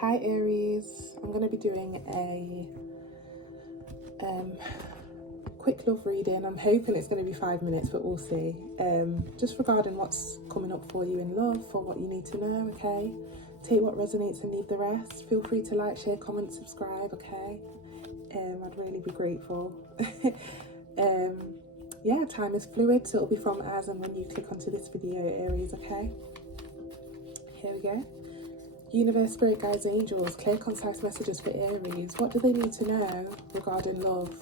Hi Aries, I'm going to be doing a quick love reading. I'm hoping it's going to be 5 minutes, but we'll see. Just regarding what's coming up for you in love, for what you need to know, okay? Take what resonates and leave the rest. Feel free to like, share, comment, subscribe, okay? I'd really be grateful. Yeah, time is fluid, so it'll be from as and when you click onto this video, Aries, okay? Here we go. Universe, spirit guides, angels, clear, concise messages for Aries. What do they need to know regarding love?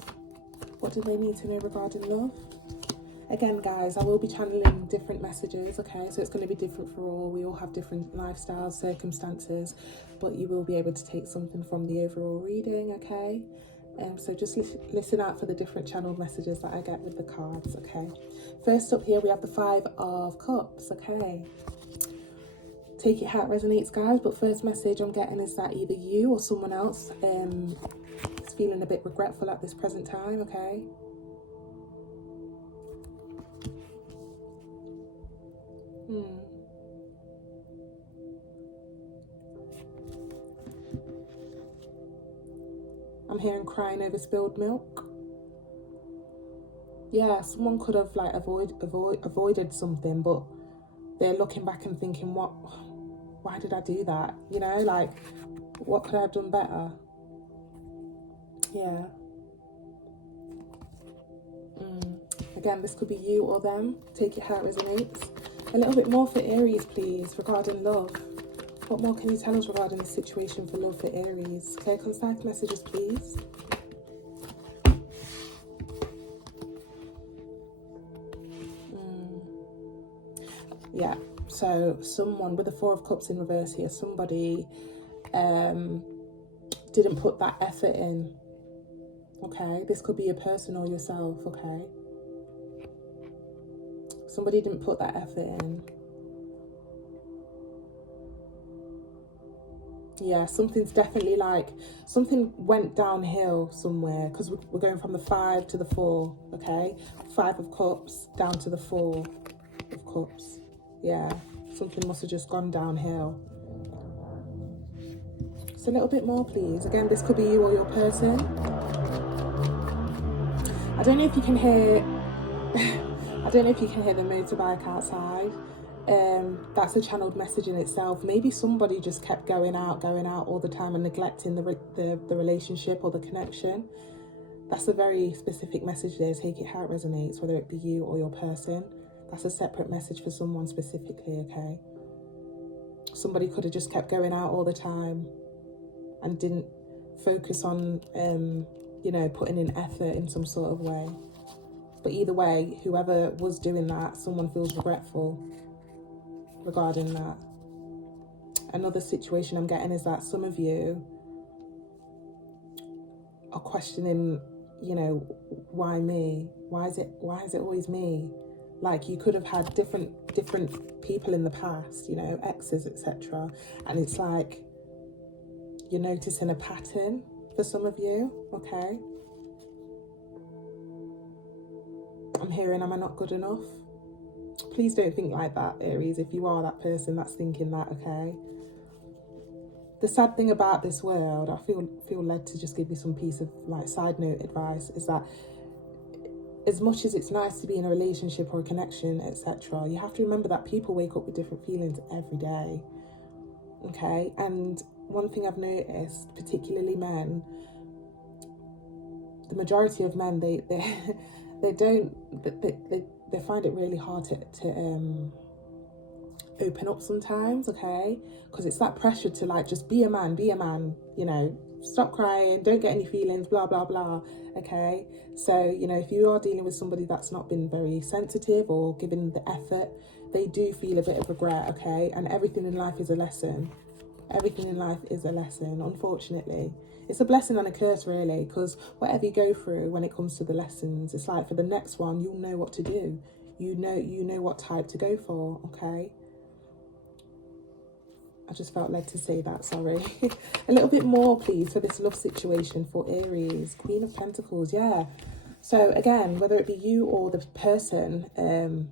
What do they need to know regarding love? Again, guys, I will be channeling different messages, okay? So it's going to be different for all. We all have different lifestyles, circumstances, but you will be able to take something from the overall reading, okay? So just listen out for the different channeled messages that I get with the cards, okay? First up here, we have the 5 of Cups, okay? Take it how it resonates, guys, but first message I'm getting is that either you or someone else is feeling a bit regretful at this present time, okay? I'm hearing crying over spilled milk. Yeah, someone could have like avoided something, but they're looking back and thinking, why did I do that? You know, like, what could I have done better? Yeah. Again, this could be you or them. Take it how it resonates. A little bit more for Aries, please, regarding love. What more can you tell us regarding the situation for love for Aries? Clear, concise messages, please. Yeah, so someone with the 4 of Cups in reverse here, somebody didn't put that effort in, okay? This could be a person or yourself, okay? Somebody didn't put that effort in. Yeah, something's definitely like, something went downhill somewhere, because we're going from the 5 to the 4, okay? 5 of Cups down to the 4 of Cups. Yeah, something must have just gone downhill. Just a little bit more, please. Again, this could be you or your person. I don't know if you can hear I don't know if you can hear the motorbike outside. That's a channeled message in itself. Maybe somebody just kept going out all the time and neglecting the relationship or the connection. That's a very specific message there. Take it how it resonates, whether it be you or your person. That's a separate message for someone specifically, okay? Somebody could have just kept going out all the time and didn't focus on, you know, putting in effort in some sort of way. But either way, whoever was doing that, someone feels regretful regarding that. Another situation I'm getting is that some of you are questioning, you know, why me? Why is it always me? Like, you could have had different people in the past, you know, exes, etc. And it's like you're noticing a pattern for some of you, okay? I'm hearing, am I not good enough? Please don't think like that, Aries. If you are that person that's thinking that, okay? The sad thing about this world, I feel led to just give you some piece of like side note advice, is that as much as it's nice to be in a relationship or a connection, etc., you have to remember that people wake up with different feelings every day, okay? And one thing I've noticed, particularly men, the majority of men, they find it really hard to open up sometimes, okay? Because it's that pressure to like just be a man, you know, stop crying, don't get any feelings, blah blah blah, okay? So, you know, if you are dealing with somebody that's not been very sensitive or given the effort, they do feel a bit of regret, okay? And everything in life is a lesson. Everything in life is a lesson, unfortunately. It's a blessing and a curse, really, because whatever you go through when it comes to the lessons, it's like for the next one, you'll know what to do. You know what type to go for, okay? I just felt led to say that, sorry. A little bit more, please, for this love situation for Aries. Queen of Pentacles, yeah. So again, whether it be you or the person,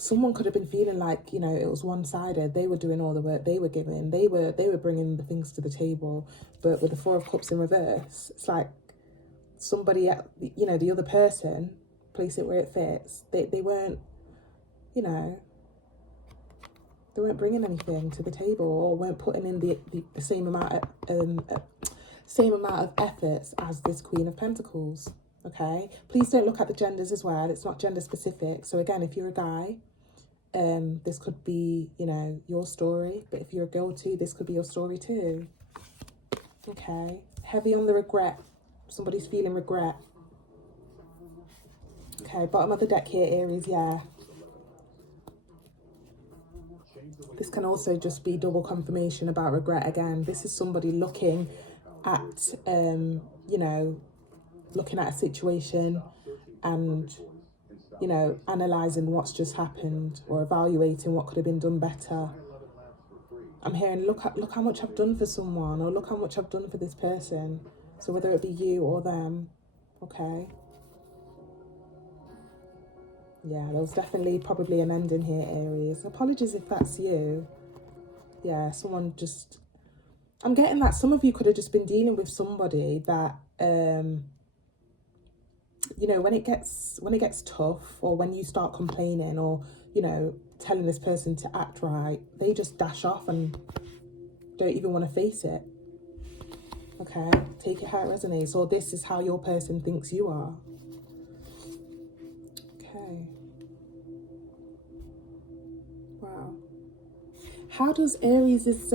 someone could have been feeling like, you know, it was one-sided. They were doing all the work, they were giving, they were bringing the things to the table. But with the Four of Cups in reverse, it's like somebody, you know, the other person, place it where it fits, they weren't, you know, they weren't bringing anything to the table, or weren't putting in the same amount of efforts as this Queen of Pentacles. Okay, please don't look at the genders as well. It's not gender specific. So again, if you're a guy, this could be, you know, your story. But if you're a girl too, this could be your story too. Okay, heavy on the regret. Somebody's feeling regret. Okay, bottom of the deck here, Aries, yeah. This can also just be double confirmation about regret again. This is somebody looking at, you know, looking at a situation and, you know, analysing what's just happened, or evaluating what could have been done better. I'm hearing, look how much I've done for someone, or look how much I've done for this person. So whether it be you or them, okay? Yeah, there was definitely probably an ending here, Aries. Apologies if that's you. Yeah, someone just... I'm getting that some of you could have just been dealing with somebody that, you know, when it gets tough, or when you start complaining, or, you know, telling this person to act right, they just dash off and don't even want to face it. Okay, take it how it resonates, or this is how your person thinks you are. Okay. Wow. How does Aries'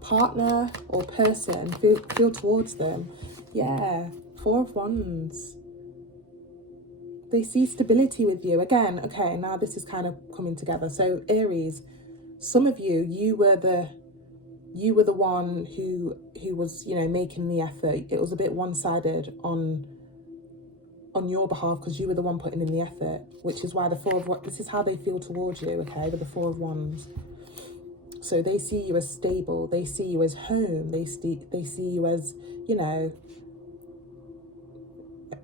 partner or person feel towards them? Yeah, Four of Wands. They see stability with you. Again, okay, now this is kind of coming together. So Aries, some of you, you were the one who was, you know, making the effort. It was a bit one-sided on your behalf, because you were the one putting in the effort, which is why this is how they feel towards you, okay, with the Four of Wands. So they see you as stable, they see you as home, they see you as, you know,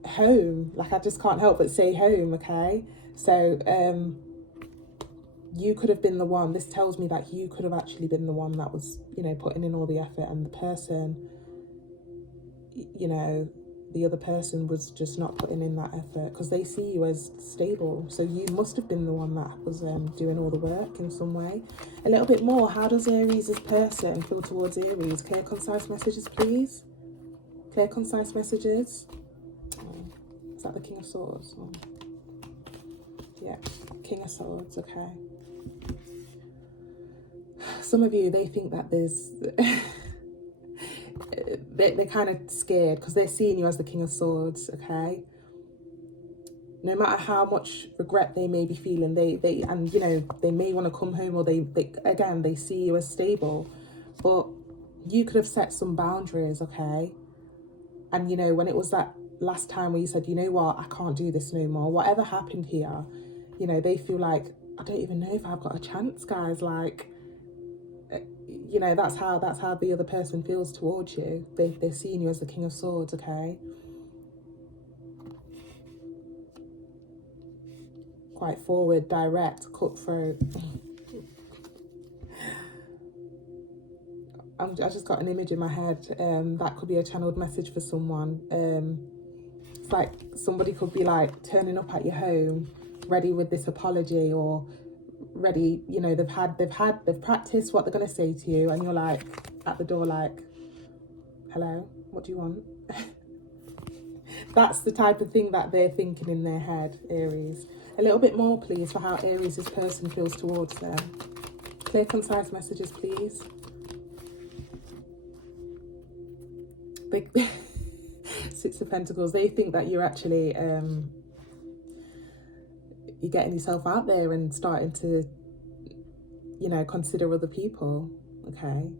home. Like, I just can't help but say home, okay? So you could have been the one. This tells me that you could have actually been the one that was, you know, putting in all the effort, and the person, you know, the other person was just not putting in that effort, because they see you as stable. So you must have been the one that was doing all the work in some way. A little bit more. How does Aries' person feel towards Aries? Clear, concise messages, please. Clear, concise messages. Is that the King of Swords? Oh. Yeah, King of Swords, okay. Some of you, they think that there's... they're kind of scared, because they're seeing you as the King of Swords, okay? No matter how much regret they may be feeling, they and, you know, they may want to come home, or they again, they see you as stable. But you could have set some boundaries, okay? And, you know, when it was that last time where you said, you know what, I can't do this no more, whatever happened here, you know, they feel like, I don't even know if I've got a chance, guys. Like, you know, that's how the other person feels towards you. They're seeing you as the King of Swords, okay? Quite forward, direct, cutthroat. I just got an image in my head. That could be a channeled message for someone. It's like somebody could be like turning up at your home, ready with this apology, or ready, you know, they've practiced what they're going to say to you, and you're like at the door like, hello, what do you want? That's the type of thing that they're thinking in their head, Aries. A little bit more, please, for how Aries' person feels towards them. Clear, concise messages, please. Big Six of Pentacles. They think that you're actually you're getting yourself out there and starting to, you know, consider other people, okay?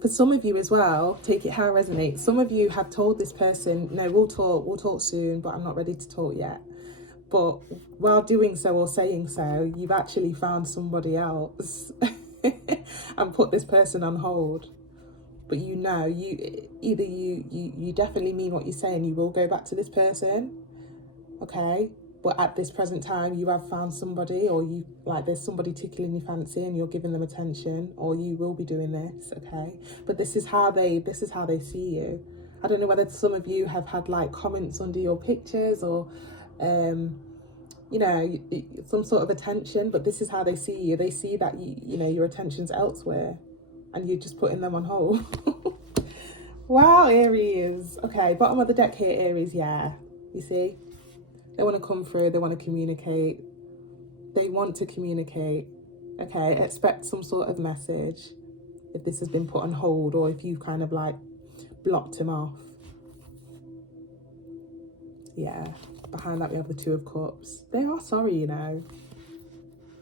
For some of you as well, take it how it resonates. Some of you have told this person, no, we'll talk soon, but I'm not ready to talk yet. But while doing so, or saying so, you've actually found somebody else and put this person on hold. But you know, you definitely mean what you're saying. You will go back to this person, okay? but at this present time you have found somebody, or you like there's somebody tickling your fancy and you're giving them attention, or you will be doing this, okay? But this is how they see you. I don't know whether some of you have had like comments under your pictures, or you know, some sort of attention, but this is how they see you. They see that you know, your attention's elsewhere and you're just putting them on hold. Wow, Aries. Okay, bottom of the deck here, Aries. Yeah, you see, they want to come through, they want to communicate, they want to communicate. Okay, expect some sort of message if this has been put on hold, or if you've kind of like blocked him off. Yeah, behind that we have the Two of Cups. They are sorry, you know,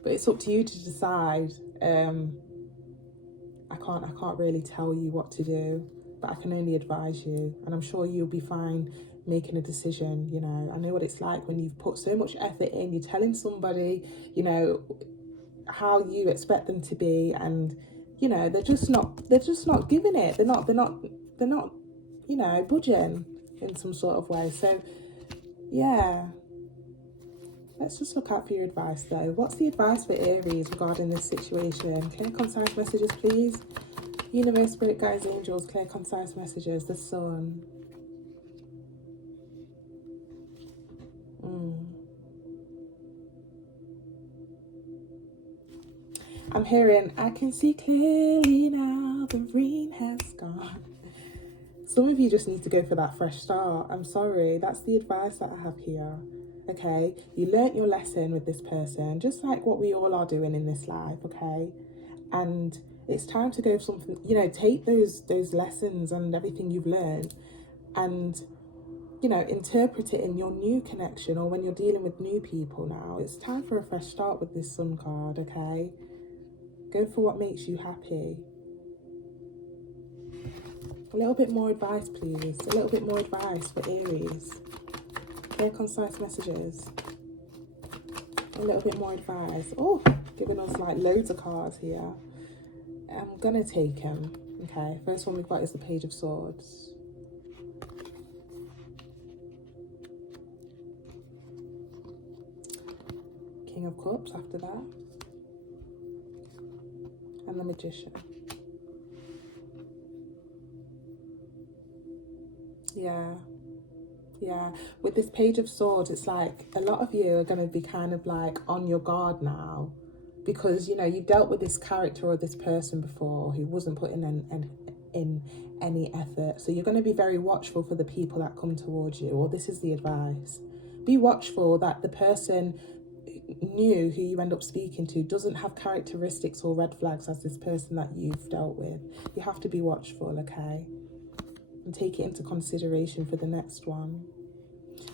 but it's up to you to decide. I can't really tell you what to do, but I can only advise you, and I'm sure you'll be fine making a decision. You know, I know what it's like when you've put so much effort in, you're telling somebody, you know, how you expect them to be, and you know, they're just not giving it. They're not, you know, budging in some sort of way. So yeah, let's just look out for your advice though. What's the advice for Aries regarding this situation? Clear, concise messages, please. Universe, spirit, guides, angels, clear, concise messages. The Sun. I'm hearing, I can see clearly now, the rain has gone. Some of you just need to go for that fresh start. I'm sorry, that's the advice that I have here. Okay, you learnt your lesson with this person, just like what we all are doing in this life, okay? And it's time to go something, you know, take those lessons and everything you've learned and, you know, interpret it in your new connection, or when you're dealing with new people now. It's time for a fresh start with this Sun card, okay? Go for what makes you happy. A little bit more advice, please. A little bit more advice for Aries. Clear, concise messages. A little bit more advice. Oh, giving us like loads of cards here. I'm gonna take them. Okay, first one we've got is the Page of Swords. King of Cups after that. And the Magician. Yeah, with this Page of Swords, it's like a lot of you are going to be kind of like on your guard now, because you know you've dealt with this character or this person before who wasn't putting in any effort. So you're going to be very watchful for the people that come towards you, or this is the advice. Be watchful that the person new who you end up speaking to doesn't have characteristics or red flags as this person that you've dealt with. You have to be watchful, okay? And take it into consideration for the next one.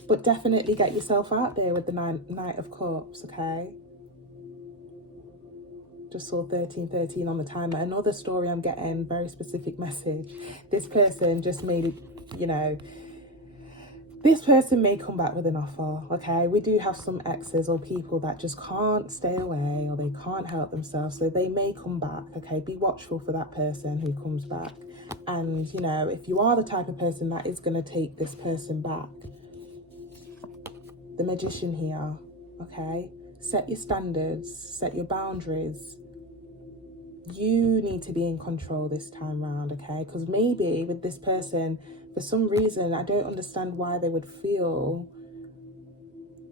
But definitely get yourself out there with the Knight of Cups, okay? Just saw 1313 on the timer. Another story I'm getting, very specific message. This person just made, you know, this person may come back with an offer, okay? We do have some exes or people that just can't stay away, or they can't help themselves, so they may come back, okay? Be watchful for that person who comes back. And, you know, if you are the type of person that is going to take this person back, the Magician here, okay? Set your standards, set your boundaries. You need to be in control this time round, okay? Because maybe with this person, for some reason, I don't understand why they would feel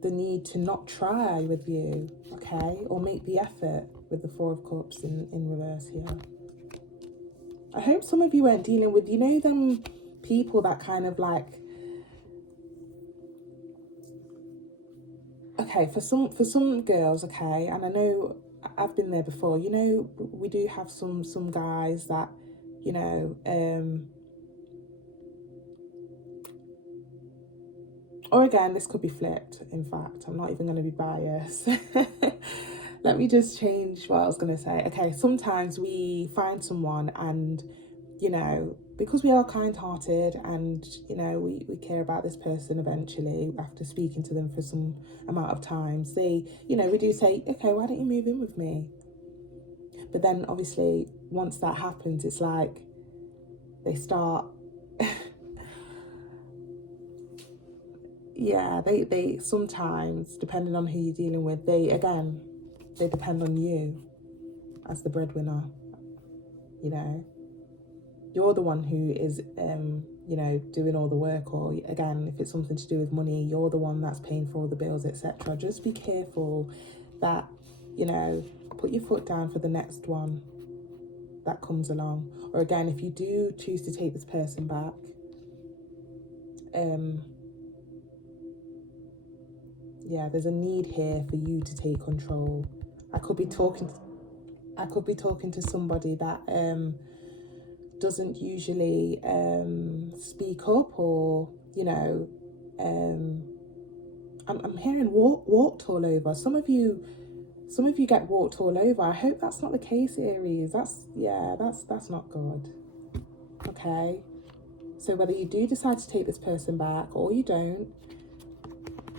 the need to not try with you, okay? Or make the effort with the Four of Cups in reverse here. I hope some of you weren't dealing with, you know, them people that kind of like, okay, for some girls, okay, and I know I've been there before, you know, we do have some guys that, you know, or again, this could be flipped. In fact, I'm not even going to be biased. Let me just change what I was going to say. Okay, sometimes we find someone and, you know, because we are kind-hearted and, you know, we care about this person eventually after speaking to them for some amount of time. They, you know, we do say, okay, why don't you move in with me? But then obviously once that happens, it's like they start... yeah, they sometimes, depending on who you're dealing with, they depend on you as the breadwinner. You know, you're the one who is, you know, doing all the work, or again, if it's something to do with money, you're the one that's paying for all the bills, etc. Just be careful that, you know, put your foot down for the next one that comes along. Or again, if you do choose to take this person back, yeah, there's a need here for you to take control. I could be talking to somebody that doesn't usually speak up, or, you know, I'm hearing walked all over. Some of you get walked all over. I hope that's not the case, Aries. That's not good. Okay, so whether you do decide to take this person back or you don't,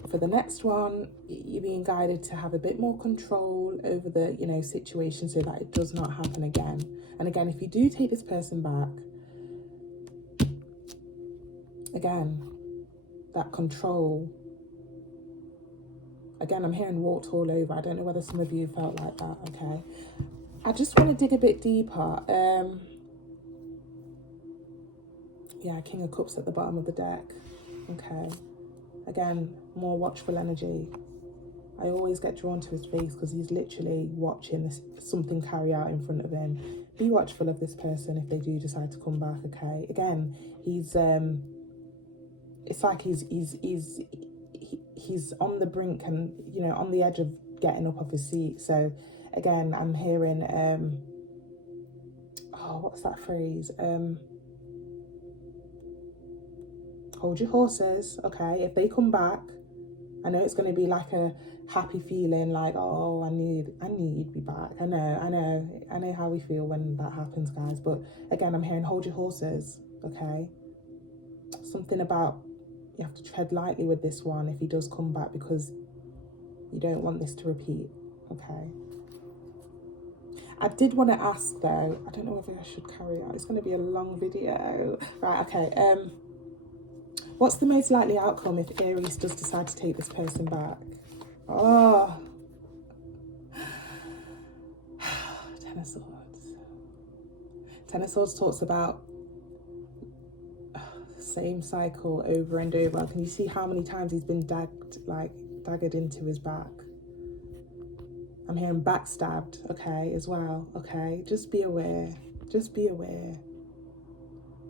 for the next one, you're being guided to have a bit more control over the, you know, situation, so that it does not happen again. And again, if you do take this person back, again, that control, again, I'm hearing walked all over. I don't know whether some of you felt like that. Okay, I just want to dig a bit deeper. Yeah, King of Cups at the bottom of the deck. Okay, again, more watchful energy. I always get drawn to his face because he's literally watching something carry out in front of him. Be watchful of this person if they do decide to come back. Okay, again, he's it's like he's on the brink, and, you know, on the edge of getting up off his seat. So again, I'm hearing oh, what's that phrase? Hold your horses. Okay, if they come back, I know it's going to be like a happy feeling, like, oh, I knew you'd be back. I know how we feel when that happens, guys. But again, I'm hearing hold your horses. Okay, something about you have to tread lightly with this one if he does come back, because you don't want this to repeat. Okay, I did want to ask though, I don't know whether I should carry on. It's going to be a long video. Right, okay. What's the most likely outcome if Aries does decide to take this person back? Oh, Ten of Swords. Ten of Swords talks about same cycle over and over. Can you see how many times he's been daggered into his back? I'm hearing backstabbed, okay, as well. Okay, just be aware. Just be aware.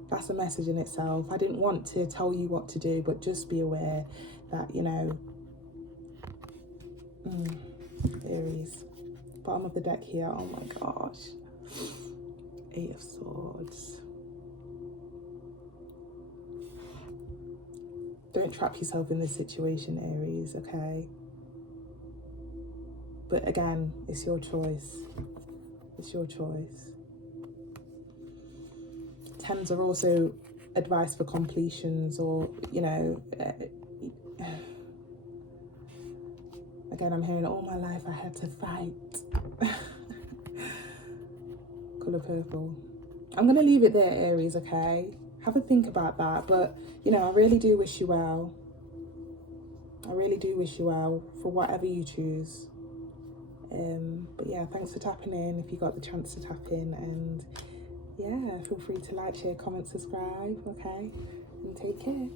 That's a message in itself. I didn't want to tell you what to do, but just be aware that, you know, Aries. Bottom of the deck here. Oh my gosh. Eight of Swords. Don't trap yourself in this situation, Aries, okay? But again, it's your choice. It's your choice. Tens are also advice for completions, or, you know, again, I'm hearing all my life I had to fight. Colour purple. I'm going to leave it there, Aries, okay? Have a think about that. But, you know, I really do wish you well. I really do wish you well for whatever you choose. But yeah, thanks for tapping in if you got the chance to tap in. And yeah, feel free to like, share, comment, subscribe, okay? And take care.